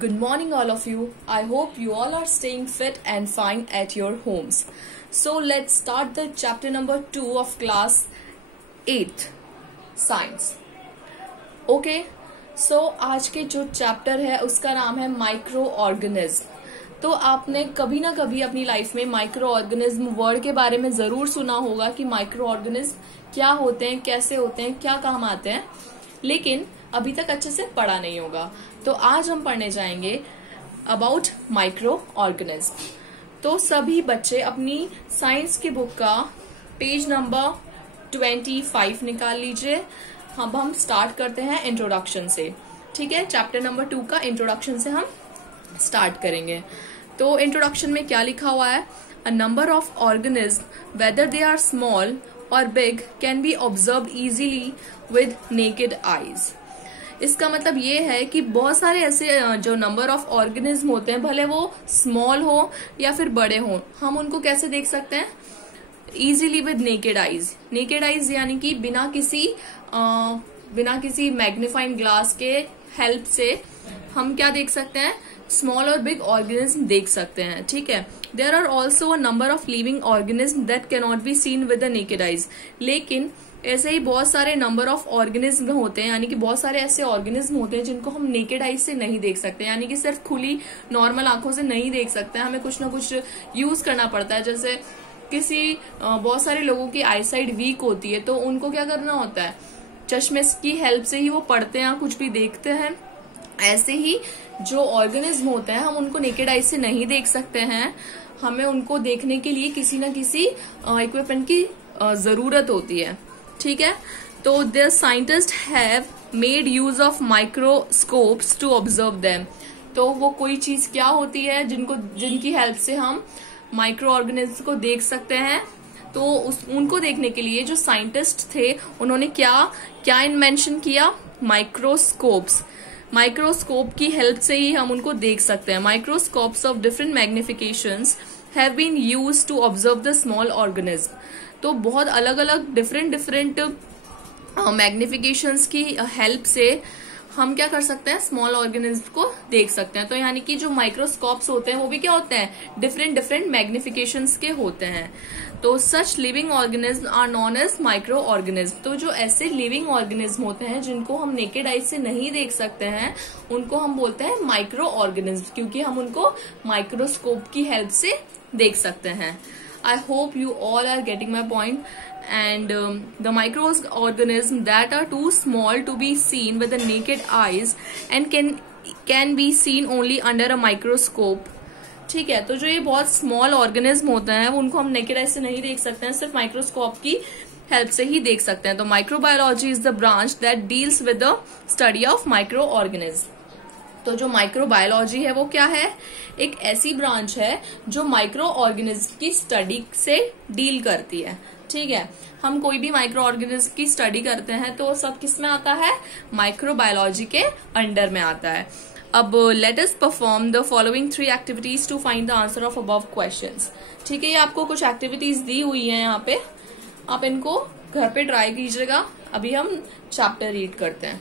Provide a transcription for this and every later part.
Good morning, all of you. I hope you all are staying fit and fine at your homes. So let's start the chapter number 2 of class 8th, Science. Okay, so आज के जो chapter है उसका नाम है micro organism. तो आपने कभी ना कभी अपनी लाइफ में माइक्रो ऑर्गेनिज्म वर्ड के बारे में जरूर सुना होगा कि माइक्रो ऑर्गेनिज्म क्या होते हैं, कैसे होते हैं, क्या काम आते हैं, लेकिन अभी तक अच्छे से पढ़ा नहीं होगा. तो आज हम पढ़ने जाएंगे अबाउट माइक्रो ऑर्गेनिज्म. तो सभी बच्चे अपनी साइंस की बुक का पेज नंबर 25 निकाल लीजिए. अब हम स्टार्ट करते हैं इंट्रोडक्शन से. ठीक है, चैप्टर नंबर 2 का इंट्रोडक्शन से हम स्टार्ट करेंगे. तो इंट्रोडक्शन में क्या लिखा हुआ है? A number of organism whether they are small और big can be observe easily with naked eyes. इसका मतलब ये है कि बहुत सारे ऐसे जो नंबर ऑफ ऑर्गेनिज्म होते हैं, भले वो स्मॉल हो या फिर बड़े हो, हम उनको कैसे देख सकते हैं? Easily with naked eyes. Naked eyes यानी कि बिना किसी मैग्नीफाइंग ग्लास के हेल्प से हम क्या देख सकते हैं? स्मॉल और बिग ऑर्गेनिज्म देख सकते हैं. ठीक है. There are also a number of living organism that can not be seen with the naked eyes. लेकिन ऐसे ही बहुत सारे नंबर ऑफ ऑर्गेनिज्म होते हैं, यानी कि बहुत सारे ऐसे ऑर्गेनिज्म होते हैं जिनको हम नेकेड आईज से नहीं देख सकते, यानी कि सिर्फ खुली नॉर्मल आंखों से नहीं देख सकते. हमें कुछ ना कुछ यूज करना पड़ता है. जैसे बहुत सारे लोगों की आईसाइट वीक होती है, तो उनको क्या करना होता है? चश्मे की हेल्प से ही वो पढ़ते हैं, कुछ भी देखते हैं. ऐसे ही जो ऑर्गेनिज्म होते हैं हम उनको नेकेड आईज से नहीं देख सकते हैं. हमें उनको देखने के लिए किसी न किसी इक्विपमेंट की जरूरत होती है. ठीक है. तो the scientist have made use of microscopes to observe them. तो वो कोई चीज क्या होती है जिनकी हेल्प से हम माइक्रो ऑर्गेनिज्म को देख सकते हैं? तो उनको देखने के लिए जो साइंटिस्ट थे उन्होंने क्या इन्वेंशन किया? माइक्रोस्कोप्स. माइक्रोस्कोप की हेल्प से ही हम उनको देख सकते हैं. Microscopes of different magnifications have been used to observe the small organism. तो बहुत अलग अलग डिफरेंट मैग्निफिकेशंस की हेल्प से हम क्या कर सकते हैं? स्मॉल ऑर्गेनिज्म को देख सकते हैं. तो यानी कि जो माइक्रोस्कोप्स होते हैं वो भी क्या होते हैं? डिफरेंट मैग्निफिकेशंस के होते हैं. तो such living organism are known as micro organism. तो जो ऐसे लिविंग ऑर्गेनिज्म होते हैं जिनको हम नेकेड आईज से नहीं देख सकते हैं, उनको हम बोलते हैं माइक्रो ऑर्गेनिज्म, क्योंकि हम उनको माइक्रोस्कोप की हेल्प से देख सकते हैं. I hope you all are getting my point. And the microorganisms that are too small to be seen with the naked eyes and can be seen only under a microscope. ठीक है. तो जो ये बहुत स्मॉल ऑर्गेनिज्म होते हैं उनको हम नेकेड आइज से नहीं देख सकते हैं, सिर्फ माइक्रोस्कोप की हेल्प से ही देख सकते हैं. तो microbiology is the branch that deals with the study of micro organism. तो जो माइक्रोबायोलॉजी है वो क्या है? एक ऐसी ब्रांच है जो माइक्रो ऑर्गेनिज्म की स्टडी से डील करती है. ठीक है. हम कोई भी माइक्रो ऑर्गेनिज्म की स्टडी करते हैं तो सब किस में आता है? माइक्रोबायोलॉजी के अंडर में आता है. अब let us perform the following 3 activities to find the answer of above questions. ठीक है. ये आपको कुछ एक्टिविटीज दी हुई है यहाँ पे, आप इनको घर पे ट्राई कीजिएगा. अभी हम चैप्टर रीड करते हैं.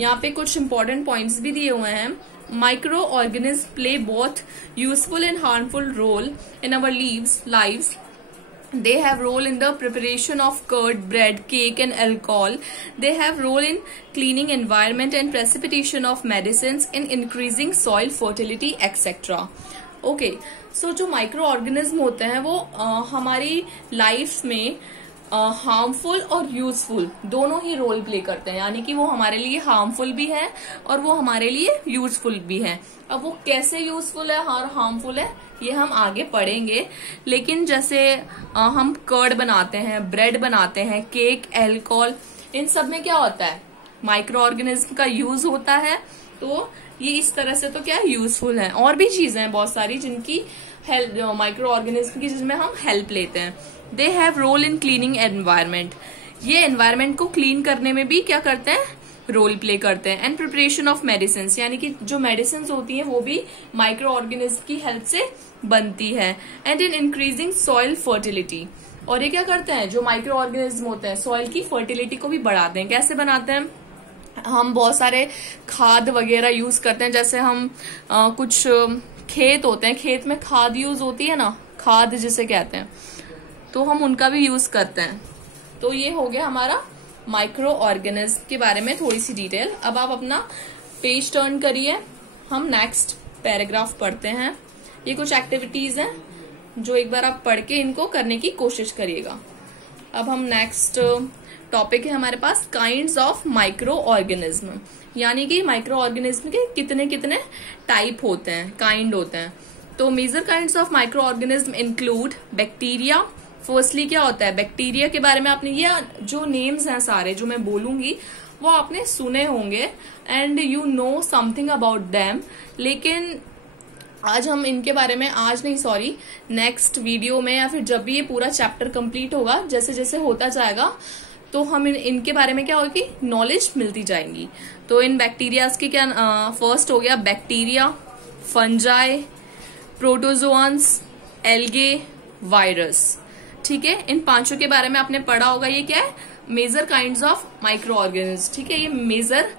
यहाँ पे कुछ इंपॉर्टेंट पॉइंट्स भी दिए हुए हैं. Micro organism play both useful and harmful role in our lives. They have role in the preparation of curd, bread, cake and alcohol. They have role in cleaning environment and precipitation of medicines, in increasing soil fertility, etc. Okay, so जो micro organism होते हैं वो हमारी life में harmful और useful दोनों ही role play करते हैं, यानी कि वो हमारे लिए हार्मफुल भी है और वो हमारे लिए यूजफुल भी है. अब वो कैसे यूजफुल है और हार्मफुल है ये हम आगे पढ़ेंगे. लेकिन जैसे हम कर्ड बनाते हैं, ब्रेड बनाते हैं, केक, अल्कोहल, इन सब में क्या होता है? माइक्रो ऑर्गेनिज्म का यूज होता है. तो ये इस तरह से तो क्या यूजफुल है. और भी चीजें हैं बहुत सारी जिनकी हेल्प, माइक्रो ऑर्गेनिज्म की, जिसमें हम हेल्प लेते हैं. They have role in cleaning environment. ये एनवायरमेंट को क्लीन करने में भी क्या करते हैं? रोल प्ले करते हैं. एंड प्रिपरेशन ऑफ मेडिसिन, यानी कि जो मेडिसिन होती हैं वो भी माइक्रो ऑर्गेनिज्म की हेल्प से बनती है. And in increasing soil fertility. और ये क्या करते हैं? जो माइक्रो ऑर्गेनिज्म होते हैं सॉइल की फर्टिलिटी को भी बढ़ाते हैं. कैसे बनाते हैं? हम बहुत सारे खाद वगैरह यूज करते हैं, जैसे हम कुछ खेत होते हैं, खेत में खाद यूज होती है ना, खाद जिसे कहते हैं, तो हम उनका भी यूज करते हैं। तो ये हो गया हमारा माइक्रो ऑर्गेनिज्म के बारे में थोड़ी सी डिटेल। अब आप अपना पेज टर्न करिए, हम नेक्स्ट पैराग्राफ पढ़ते हैं। ये कुछ एक्टिविटीज हैं जो एक बार आप पढ़ के इनको करने की कोशिश करिएगा। अब हम नेक्स्ट टॉपिक है हमारे पास काइंड्स ऑफ माइक्रो ऑर्गेनिज्म, यानी कि माइक्रो ऑर्गेनिज्म के कितने कितने टाइप होते हैं, काइंड होते हैं। तो major kinds of micro organism include bacteria. Firstly क्या होता है बैक्टीरिया के बारे में आपने ये जो नेम्स हैं सारे जो मैं बोलूंगी वो आपने सुने होंगे and you know something about them, लेकिन आज हम इनके बारे में, आज नहीं सॉरी, नेक्स्ट वीडियो में या फिर जब भी ये पूरा चैप्टर कंप्लीट होगा, जैसे जैसे होता जाएगा तो हम इनके बारे में क्या होगी, नॉलेज मिलती जाएंगी। तो इन बैक्टीरियाज के क्या, फर्स्ट हो गया बैक्टीरिया, फंजाई, प्रोटोजोआंस, एल्गे, वायरस। ठीक है, इन पांचों के बारे में आपने पढ़ा होगा। ये क्या है, major kinds of micro organism. ठीक है, ये मेजर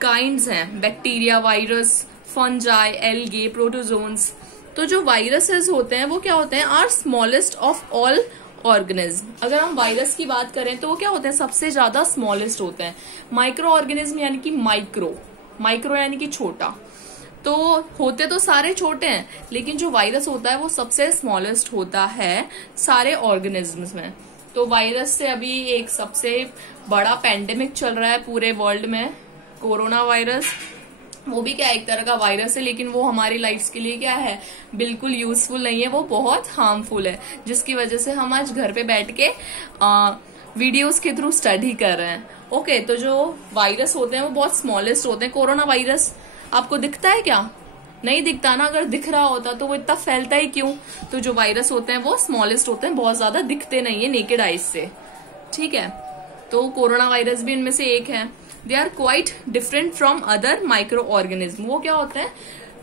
काइंड्स हैं, bacteria, virus, fungi, algae, protozoans. तो जो वायरसेस होते हैं वो क्या होते हैं, are smallest of all organism. अगर हम वायरस की बात करें तो वो क्या होते हैं, सबसे ज्यादा स्मॉलेस्ट होते हैं। माइक्रो ऑर्गेनिज्म यानी कि माइक्रो, माइक्रो यानी कि छोटा, तो होते तो सारे छोटे हैं, लेकिन जो वायरस होता है वो सबसे स्मॉलेस्ट होता है सारे ऑर्गेनिज्म्स में। तो वायरस से अभी एक सबसे बड़ा पेंडेमिक चल रहा है पूरे वर्ल्ड में, कोरोना वायरस। वो भी क्या एक तरह का वायरस है, लेकिन वो हमारी लाइफ के लिए क्या है, बिल्कुल यूजफुल नहीं है, वो बहुत हार्मफुल है, जिसकी वजह से हम आज घर पे बैठ के वीडियोस के थ्रू स्टडी कर रहे हैं। ओके, तो जो वायरस होते हैं वो बहुत स्मॉलेस्ट होते हैं। कोरोना वायरस आपको दिखता है क्या, नहीं दिखता ना, अगर दिख रहा होता तो वो इतना फैलता ही क्यों। तो जो वायरस होते हैं वो स्मॉलेस्ट होते हैं, बहुत ज्यादा दिखते नहीं है नेकेड आइज से। ठीक है, तो कोरोना वायरस भी इनमें से एक है। They are quite different from other micro organism. वो क्या होते हैं,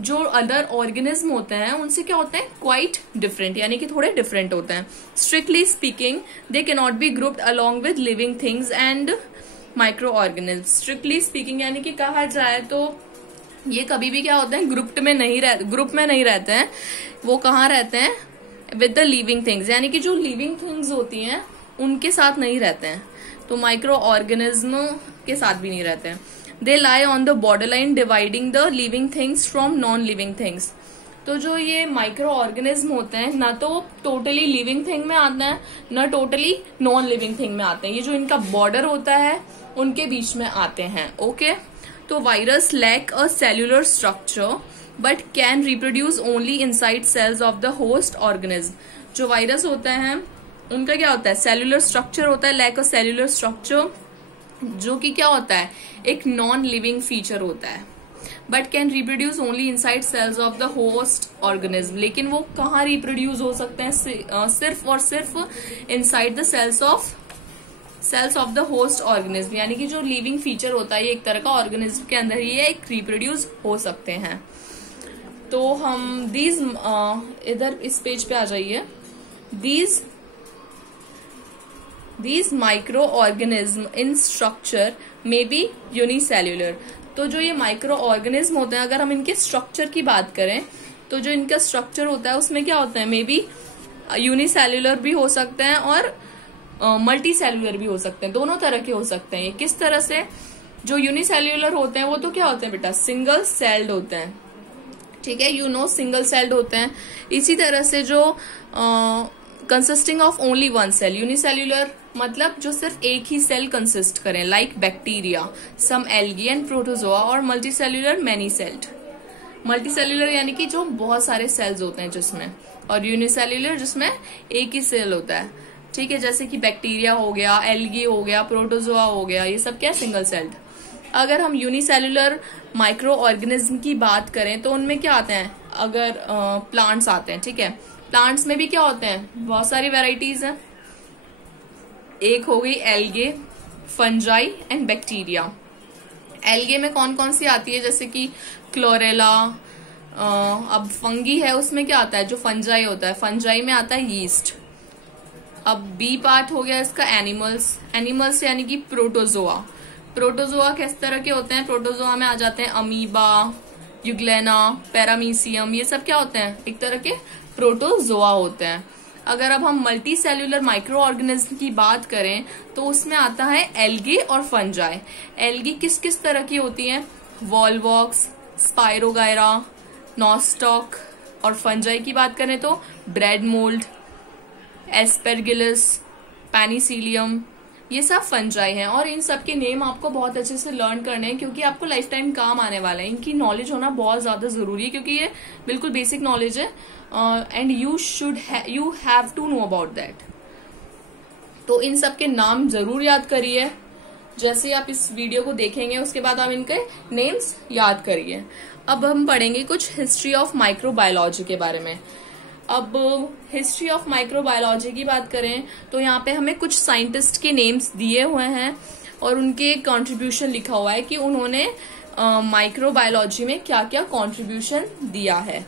जो अदर ऑर्गेनिज्म होते हैं उनसे क्या होते हैं, क्वाइट डिफरेंट, यानी कि थोड़े डिफरेंट होते हैं। Strictly speaking they can not be grouped along with living things and micro organism. Strictly speaking यानी कि कहा जाए तो ये कभी भी क्या होते हैं, ग्रुप में नहीं रहते हैं। वो कहाँ रहते हैं, विद द लिविंग थिंग्स, यानी कि जो लिविंग थिंग्स होती हैं उनके साथ नहीं रहते हैं। तो माइक्रो ऑर्गेनिज्म के साथ भी नहीं रहते हैं। They lie on the border line dividing the living things from non living things. तो जो ये माइक्रो ऑर्गेनिज्म होते हैं ना तो टोटली लिविंग थिंग में आते हैं, ना टोटली नॉन लिविंग थिंग में आते हैं। ये जो इनका बॉर्डर होता है उनके बीच में आते हैं। ओके, तो virus lack a cellular structure but can reproduce only inside cells of the host organism. जो वायरस होते हैं उनका क्या होता है, सेल्यूलर स्ट्रक्चर होता है, लैक अ सेल्यूलर स्ट्रक्चर, जो कि क्या होता है, एक नॉन लिविंग फीचर होता है। But can reproduce only inside cells of the host organism. लेकिन वो कहाँ रिप्रोड्यूस हो सकते हैं, सिर्फ और सिर्फ inside the cells of the host organism, यानी कि जो लिविंग फीचर होता है ये एक तरह का ऑर्गेनिज्म के अंदर ही एक रिप्रोड्यूस हो सकते हैं। तो हम दीज इधर इस पेज पे आ जाइए, these micro organism in structure may be unicellular. तो जो ये माइक्रो ऑर्गेनिज्म होते हैं, अगर हम इनके स्ट्रक्चर की बात करें तो जो इनका स्ट्रक्चर होता है उसमें क्या होता है, मे बी यूनिसेल्यूलर भी हो सकते हैं और मल्टी सेल्यूलर भी हो सकते हैं, दोनों तरह के हो सकते हैं। ये किस तरह से, जो यूनिसेल्यूलर होते हैं वो तो क्या होते हैं बेटा, सिंगल सेल्ड होते हैं। ठीक है, यू नो सिंगल सेल्ड होते हैं। इसी तरह से जो consisting of only one cell, unicellular मतलब जो सिर्फ एक ही सेल कंसिस्ट करें, like bacteria, some algae and protozoa, और multi cellular many celled. Multi cellular यानी कि जो बहुत सारे सेल्स होते हैं जिसमें, और यूनिसेल्यूलर जिसमें एक ही सेल होता है। ठीक है, जैसे कि बैक्टीरिया हो गया, एल्गी हो गया, प्रोटोजोआ हो गया, ये सब क्या सिंगल सेल्ड। अगर हम यूनिसेल्यूलर माइक्रो ऑर्गेनिज्म की बात करें तो उनमें क्या आते हैं, अगर प्लांट्स आते हैं। ठीक है, प्लांट्स में भी क्या होते हैं, बहुत सारी वेराइटीज हैं। एक हो गई algae, fungi and bacteria. Algae में कौन कौन सी आती है, जैसे कि क्लोरेला। अब फंगी है, उसमें क्या आता है, जो फंजाई होता है, फंजाई में आता है यीस्ट। अब बी पार्ट हो गया इसका एनिमल्स, एनिमल्स यानी कि प्रोटोजोआ। प्रोटोजोआ किस तरह के होते हैं? प्रोटोजोआ में आ जाते हैं अमीबा, यूग्लेना, पैरामीशियम, ये सब क्या होते हैं? एक तरह के प्रोटोजोआ होते हैं। अगर अब हम मल्टी सेल्यूलर माइक्रो ऑर्गेनिज्म की बात करें तो उसमें आता है एल्गे और फंजाई। एल्गी किस किस तरह की होती हैं? Volvox, spirogyra, nostoc. और फंजाई की बात करें तो ब्रेड मोल्ड, एस्पेरगिलस, पेनिसिलियम, ये सब फंजाई हैं। और इन सब के नेम आपको बहुत अच्छे से लर्न करने हैं क्योंकि आपको लाइफ टाइम काम आने वाला है। इनकी नॉलेज होना बहुत ज्यादा जरूरी है क्योंकि ये बिल्कुल बेसिक नॉलेज है and you have to know about that. तो इन सब के नाम जरूर याद करिए। जैसे आप इस वीडियो को देखेंगे उसके बाद आप इनके नेम्स याद करिए। अब हम पढ़ेंगे कुछ हिस्ट्री ऑफ माइक्रोबायोलॉजी के बारे में। अब हिस्ट्री ऑफ माइक्रोबायोलॉजी की बात करें तो यहाँ पे हमें कुछ साइंटिस्ट के नेम्स दिए हुए हैं और उनके कंट्रीब्यूशन लिखा हुआ है कि उन्होंने माइक्रोबायोलॉजी में क्या क्या कंट्रीब्यूशन दिया है।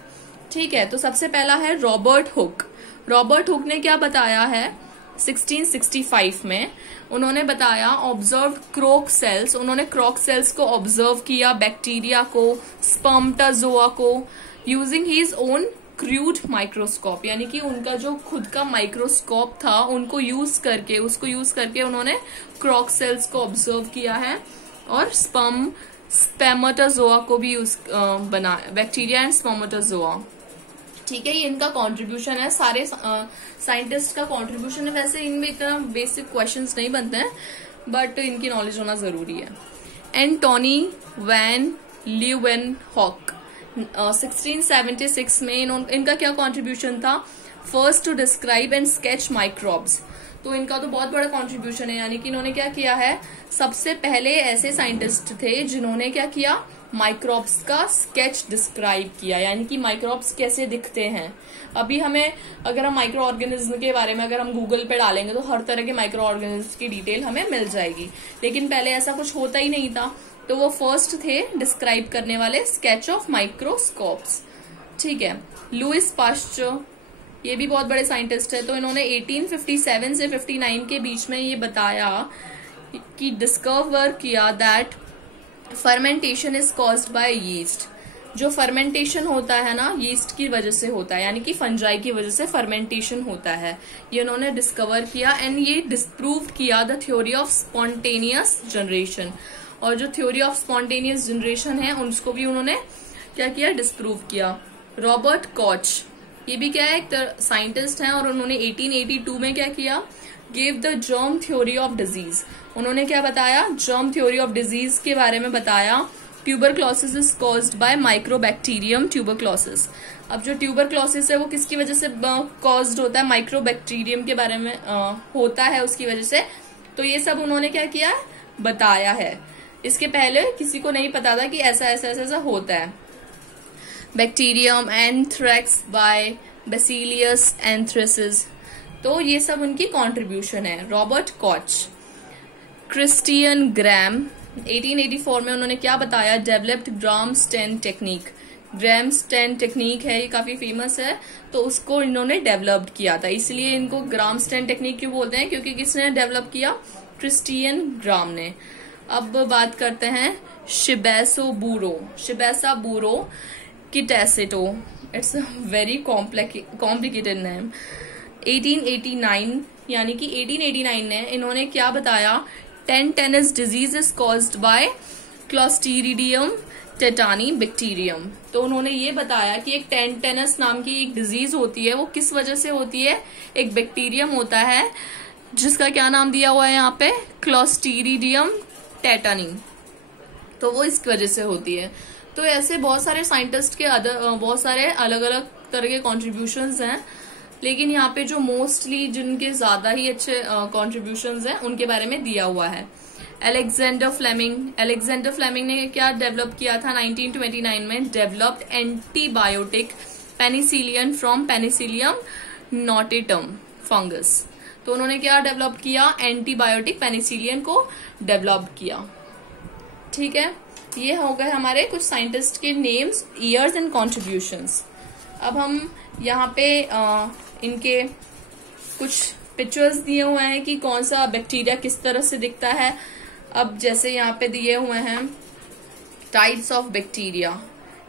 ठीक है, तो सबसे पहला है रॉबर्ट हुक। रॉबर्ट हुक ने क्या बताया है 1665 में? उन्होंने बताया ऑब्जर्व क्रोक सेल्स। उन्होंने क्रोक सेल्स को ऑब्जर्व किया, बैक्टीरिया को, स्पर्मेटोजोआ को, using his own crude microscope, यानी कि उनका जो खुद का माइक्रोस्कोप था उसको यूज करके उन्होंने क्रोक सेल्स को ऑब्जर्व किया है और स्पर्मेटोजोआ को भी यूज बनाया, बैक्टीरिया एंड स्पर्मेटोजोआ। ठीक है, ये इनका कंट्रीब्यूशन है, सारे साइंटिस्ट का कंट्रीब्यूशन है। वैसे इनमें इतना बेसिक क्वेश्चंस नहीं बनते हैं बट इनकी नॉलेज होना जरूरी है। एंटोनी वैन लीeuwenhoek 1676 में इनका क्या कंट्रीब्यूशन था? First to describe and sketch microbes. तो इनका तो बहुत बड़ा कंट्रीब्यूशन है, यानी कि इन्होंने क्या किया है, सबसे पहले ऐसे साइंटिस्ट थे जिन्होंने क्या किया, माइक्रोब्स का स्केच डिस्क्राइब किया, यानी कि माइक्रोब्स कैसे दिखते हैं। अभी हमें अगर हम माइक्रो ऑर्गेनिज्म के बारे में अगर हम गूगल पे डालेंगे तो हर तरह के माइक्रो ऑर्गेनिज्म की डिटेल हमें मिल जाएगी, लेकिन पहले ऐसा कुछ होता ही नहीं था। तो वो फर्स्ट थे डिस्क्राइब करने वाले स्केच ऑफ माइक्रोस्कोप्स। ठीक है, लुइस पास्चर, ये भी बहुत बड़े साइंटिस्ट है। तो इन्होंने 1857 से 59 के बीच में ये बताया कि डिस्कवर किया that fermentation is caused bye yeast. जो फर्मेंटेशन होता है ना, यीस्ट की वजह से होता है, यानी कि फंजाई की वजह से फर्मेंटेशन होता है। ये उन्होंने डिस्कवर किया एंड ये डिस्प्रूव किया the theory of spontaneous generation. और जो थ्योरी ऑफ स्पॉन्टेनियस जनरेशन है उसको भी उन्होंने क्या किया, डिस्प्रूव किया। रॉबर्ट कॉच, ये भी क्या है, एक साइंटिस्ट हैं और उन्होंने 1882 में क्या किया, give the germ theory of disease. उन्होंने क्या बताया, जर्म थ्योरी ऑफ डिजीज के बारे में बताया। Tuberculosis is caused bye mycobacterium tuberculosis. अब जो ट्यूबरक्लोसिस है वो किसकी वजह से कॉज्ड होता है, माइक्रोबैक्टीरियम के बारे में होता है उसकी वजह से। तो ये सब उन्होंने क्या किया, बताया है। इसके पहले किसी को नहीं पता था कि ऐसा ऐसा ऐसा ऐसा होता है। Bacterium anthrax by bacillus anthracis. तो ये सब उनकी कंट्रीब्यूशन है। Robert Koch. क्रिस्टियन ग्राम 1884 में उन्होंने क्या बताया, डेवलप्ड ग्राम स्टेन टेक्निक। ग्राम स्टेन टेक्निक है, ये काफी फेमस है, तो उसको इन्होंने डेवलप्ड किया था, इसलिए इनको ग्राम स्टेन टेक्निक क्यों बोलते हैं, क्योंकि किसने डेवलप किया, क्रिस्टियन ग्राम ने। अब बात करते हैं Shibasaburo Kitasato. It's a very complicated name. 1889 यानी कि 1889 ने इन्होंने क्या बताया, tetanus disease is caused by Clostridium tetani bacterium. तो उन्होंने ये बताया कि एक टेनिस नाम की एक डिजीज होती है, वो किस वजह से होती है, एक बैक्टीरियम होता है जिसका क्या नाम दिया हुआ है यहाँ पे, क्लोस्ट्रीडियम टेटानी। तो वो इस वजह से होती है। तो ऐसे बहुत सारे साइंटिस्ट के बहुत सारे अलग अलग तरह के कॉन्ट्रीब्यूशंस हैं, लेकिन यहाँ पे जो मोस्टली जिनके ज्यादा ही अच्छे कॉन्ट्रीब्यूशंस हैं उनके बारे में दिया हुआ है। अलेक्जेंडर फ्लेमिंग ने क्या डेवलप किया था 1929 में, developed antibiotic penicillin from Penicillium notatum fungus. तो उन्होंने क्या डेवलप किया, एंटीबायोटिक पेनिसिलियन को डेवलप किया। ठीक है, ये हो गए हमारे कुछ साइंटिस्ट के नेम्स, ईयर्स एंड कॉन्ट्रीब्यूशंस। अब हम यहाँ पे इनके कुछ पिक्चर्स दिए हुए हैं कि कौन सा बैक्टीरिया किस तरह से दिखता है। अब जैसे यहाँ पे दिए हुए हैं टाइप्स ऑफ बैक्टीरिया,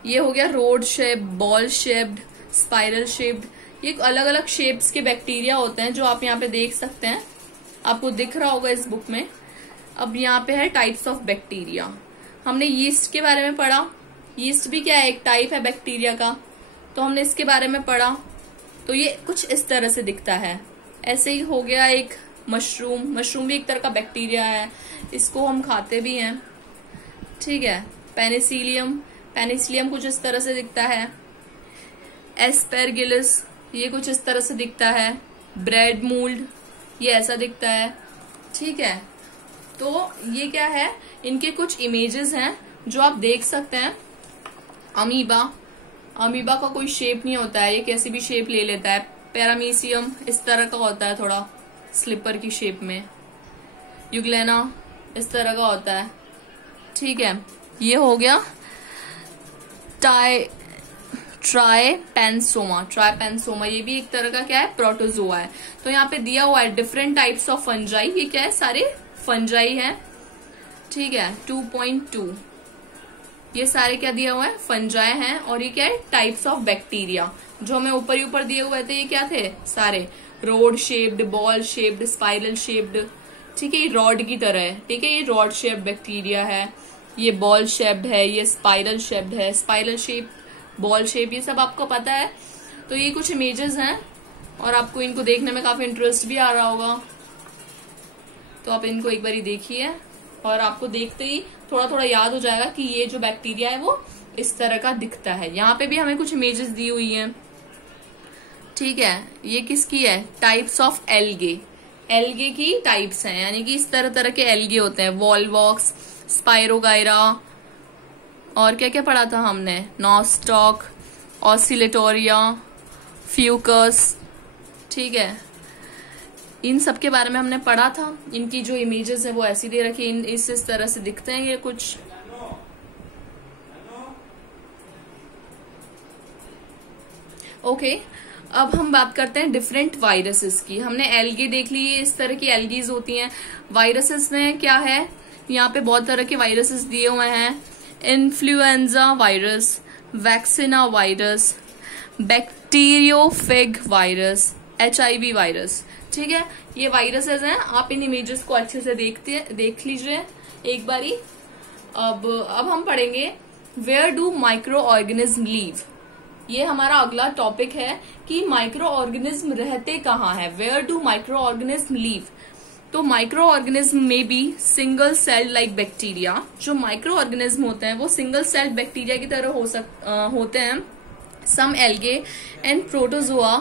ये हो गया rod shape, ball shaped, spiral shaped. ये अलग अलग शेप्स के बैक्टीरिया होते हैं जो आप यहाँ पे देख सकते हैं, आपको दिख रहा होगा इस बुक में। अब यहाँ पे है टाइप्स ऑफ बैक्टीरिया। हमने यीस्ट के बारे में पढ़ा, यीस्ट भी क्या है, एक टाइप है बैक्टीरिया का, तो हमने इसके बारे में पढ़ा। तो ये कुछ इस तरह से दिखता है। ऐसे ही हो गया एक मशरूम, मशरूम भी एक तरह का बैक्टीरिया है, इसको हम खाते भी हैं, ठीक है। पेनिसिलियम, पेनिसिलियम कुछ इस तरह से दिखता है। एस्पेरगिलस, ये कुछ इस तरह से दिखता है। ब्रेड मोल्ड, ये ऐसा दिखता है, ठीक है। तो ये क्या है, इनके कुछ इमेजेस हैं जो आप देख सकते हैं। अमीबा, अमीबा का कोई शेप नहीं होता है, ये कैसी भी शेप ले लेता है। पैरामीशियम इस तरह का होता है, थोड़ा स्लिपर की शेप में। यूग्लेना इस तरह का होता है, ठीक है। ये हो गया ट्राइपेंसोमा, ट्राइपेंसोमा ये भी एक तरह का क्या है, प्रोटोजोआ है। तो यहाँ पे दिया हुआ है डिफरेंट टाइप्स ऑफ फंजाई, ये क्या है, सारे फंजाई है, ठीक है। 2.2 ये सारे क्या दिया हुआ है, फंजाई हैं। और ये क्या है, टाइप्स ऑफ बैक्टीरिया, जो हमें ऊपर ही ऊपर दिए हुए थे, ये क्या थे, सारे road shaped, ball shaped, spiral shaped, ठीक है। ये रॉड की तरह है, ठीक है, ये रॉड शेप्ड बैक्टीरिया है। ये बॉल शेप्ड है, ये स्पाइरल शेप्ड है, स्पाइरल शेप, बॉल शेप, ये सब आपको पता है। तो ये कुछ इमेजेस हैं और आपको इनको देखने में काफी इंटरेस्ट भी आ रहा होगा, तो आप इनको एक बारी देखिए और आपको देखते ही थोड़ा थोड़ा याद हो जाएगा कि ये जो बैक्टीरिया है वो इस तरह का दिखता है। यहाँ पे भी हमें कुछ इमेजेस दी हुई हैं, ठीक है। ये किसकी है, टाइप्स ऑफ एल्गे, एल्गे की टाइप्स हैं, यानी कि इस तरह तरह के एल्गे होते हैं। वॉलवॉक्स, स्पाइरोगायरा, और क्या क्या पढ़ा था हमने, नॉस्टॉक, ऑसिलेटोरिया, फ्यूकस, ठीक है। इन सब के बारे में हमने पढ़ा था। इनकी जो इमेजेस है वो ऐसी दे रखी, इस तरह से दिखते हैं ये कुछ। ओके, अब हम बात करते हैं डिफरेंट वायरसेस की। हमने एल्गे देख ली, इस तरह की एल्गीज होती हैं। वायरसेस में क्या है, यहाँ पे बहुत तरह के वायरसेस दिए हुए हैं। Influenza virus, vaccinia virus, bacteriophage virus, HIV virus, ठीक है। ये वायरसेस हैं, आप इन इमेजेस को अच्छे से देख लीजिए एक बारी। अब हम पढ़ेंगे where do micro organism live. ये हमारा अगला टॉपिक है कि माइक्रो ऑर्गेनिज्म रहते कहाँ हैं, where do micro organism live. तो माइक्रो ऑर्गेनिज्म में भी सिंगल सेल्ड लाइक बैक्टीरिया, जो माइक्रो ऑर्गेनिज्म होते हैं वो सिंगल सेल्ड बैक्टीरिया की तरह होते हैं। सम एल्गे एंड प्रोटोजोआ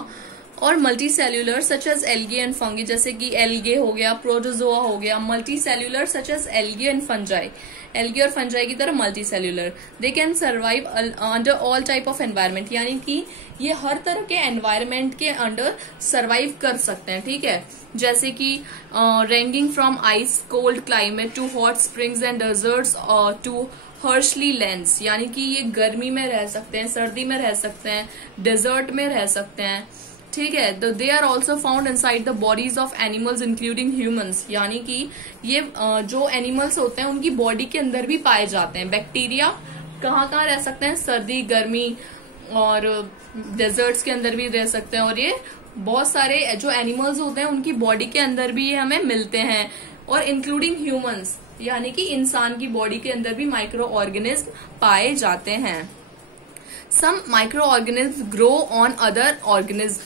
और multi cellular such as algae and fungi, जैसे कि एल्गे हो गया, प्रोटोजोआ हो गया। Multi cellular such as algae and fungi, algae और फंजाई की तरह multi cellular. They can survive under all type of environment, यानी कि ये हर तरह के एनवायरमेंट के अंडर सर्वाइव कर सकते हैं, ठीक है। जैसे कि ranging from ice cold climate to hot springs and deserts to harshly lands, यानी कि ये गर्मी में रह सकते हैं, सर्दी में रह सकते हैं, डेजर्ट में रह सकते हैं, ठीक है। They are also found inside the bodies of animals including humans, यानी कि ये जो एनिमल्स होते हैं उनकी बॉडी के अंदर भी पाए जाते हैं। बैक्टीरिया कहाँ कहाँ रह सकते हैं, सर्दी, गर्मी और डेजर्ट्स के अंदर भी रह सकते हैं। और ये बहुत सारे जो एनिमल्स होते हैं उनकी बॉडी के अंदर भी ये हमें मिलते हैं, और इंक्लूडिंग ह्यूमंस, यानी कि इंसान की बॉडी के अंदर भी माइक्रो ऑर्गेनिज्म पाए जाते हैं। Some micro organism grow on other organism,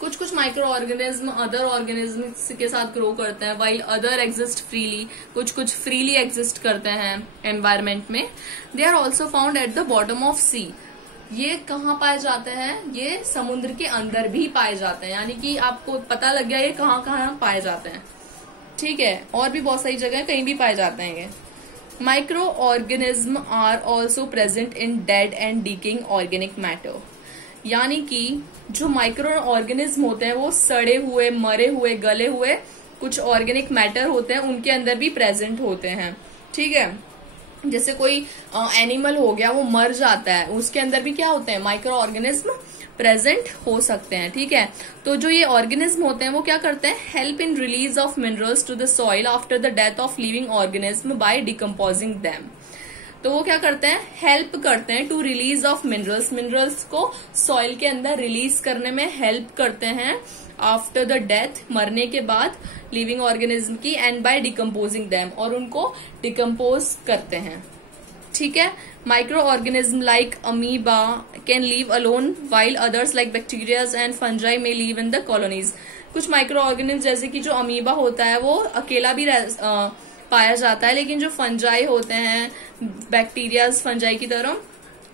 कुछ माइक्रो ऑर्गेनिज्म अदर ऑर्गेनिज्म के साथ ग्रो करते हैं, वाइल अदर एग्जिस्ट फ्रीली, कुछ फ्रीली एग्जिस्ट करते हैं एनवायरमेंट में। They are also found at the bottom of sea, ये कहाँ पाए जाते हैं, ये समुद्र के अंदर भी पाए जाते हैं, यानी कि आपको पता लग गया ये कहाँ कहाँ पाए जाते हैं, ठीक है। और भी बहुत सारी जगह कहीं भी पाए जाते हैं ये। Micro organism are also present in dead and decaying organic matter, यानी कि जो माइक्रो ऑर्गेनिज्म होते हैं वो सड़े हुए, मरे हुए, गले हुए कुछ ऑर्गेनिक मैटर होते हैं उनके अंदर भी प्रेजेंट होते हैं, ठीक है। जैसे कोई एनिमल हो गया, वो मर जाता है, उसके अंदर भी क्या होते हैं, माइक्रो ऑर्गेनिज्म प्रेजेंट हो सकते हैं। ठीक है, तो जो ये ऑर्गेनिज्म होते हैं वो क्या करते हैं, help in release of minerals to the soil after the death of living organism by decomposing them. तो वो क्या करते हैं, हेल्प करते हैं to release of minerals, minerals को सॉइल के अंदर रिलीज करने में हेल्प करते हैं आफ्टर द डेथ, मरने के बाद लिविंग ऑर्गेनिज्म की, एंड बाय डिकम्पोजिंग दैम, और उनको डिकम्पोज करते हैं। ठीक है, micro organism like amoeba can leave alone while others like bacterias and fungi में लीव इन द कॉलोनीज। कुछ माइक्रो ऑर्गेनिज्म जैसे कि जो अमीबा होता है वो अकेला भी पाया जाता है, लेकिन जो फंजाई होते हैं, बैक्टीरियाज फंजाई की तरह,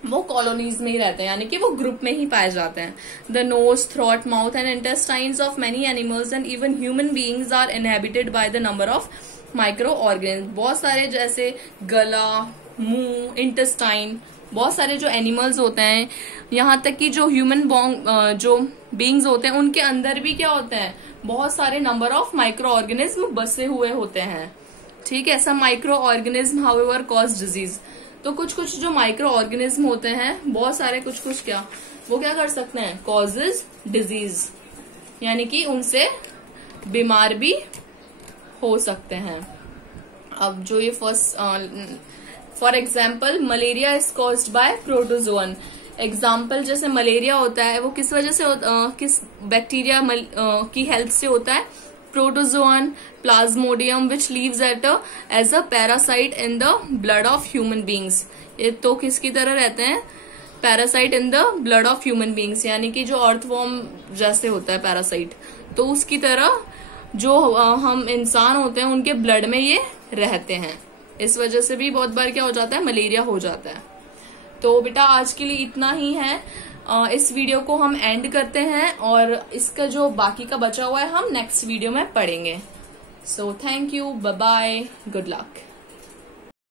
वो कॉलोनीज में ही रहते हैं, यानी कि वो ग्रुप में ही पाए जाते हैं। The nose, throat, mouth and intestines of many animals and even human beings are inhabited by the number of micro organism. बहुत सारे जैसे गला, मुंह, इंटेस्टाइन, बहुत सारे जो एनिमल्स होते हैं, यहाँ तक कि जो ह्यूमन जो बीइंग्स होते हैं उनके अंदर भी क्या होते हैं, बहुत सारे नंबर ऑफ माइक्रो ऑर्गेनिज्म बसे हुए होते हैं। ठीक है, some micro organism however cause disease. तो कुछ कुछ जो माइक्रो ऑर्गेनिज्म होते हैं, बहुत सारे कुछ कुछ क्या, वो क्या कर सकते हैं, कॉजेज डिजीज, यानी कि उनसे बीमार भी हो सकते हैं। अब जो ये for example malaria is caused bye protozoan. Example जैसे मलेरिया होता है वो किस वजह से किस बैक्टीरिया की हेल्प से होता है, protozoan plasmodium which lives as a parasite in the blood of human beings. ये तो किसकी तरह रहते हैं, parasite in the blood of human beings, यानी कि जो अर्थवॉर्म जैसे होता है पैरासाइट, तो उसकी तरह जो हम इंसान होते हैं उनके ब्लड में ये रहते हैं। इस वजह से भी बहुत बार क्या हो जाता है, मलेरिया हो जाता है। तो बेटा आज के लिए इतना ही है, इस वीडियो को हम एंड करते हैं और इसका जो बाकी का बचा हुआ है हम नेक्स्ट वीडियो में पढ़ेंगे। So thank you, bye bye, good luck.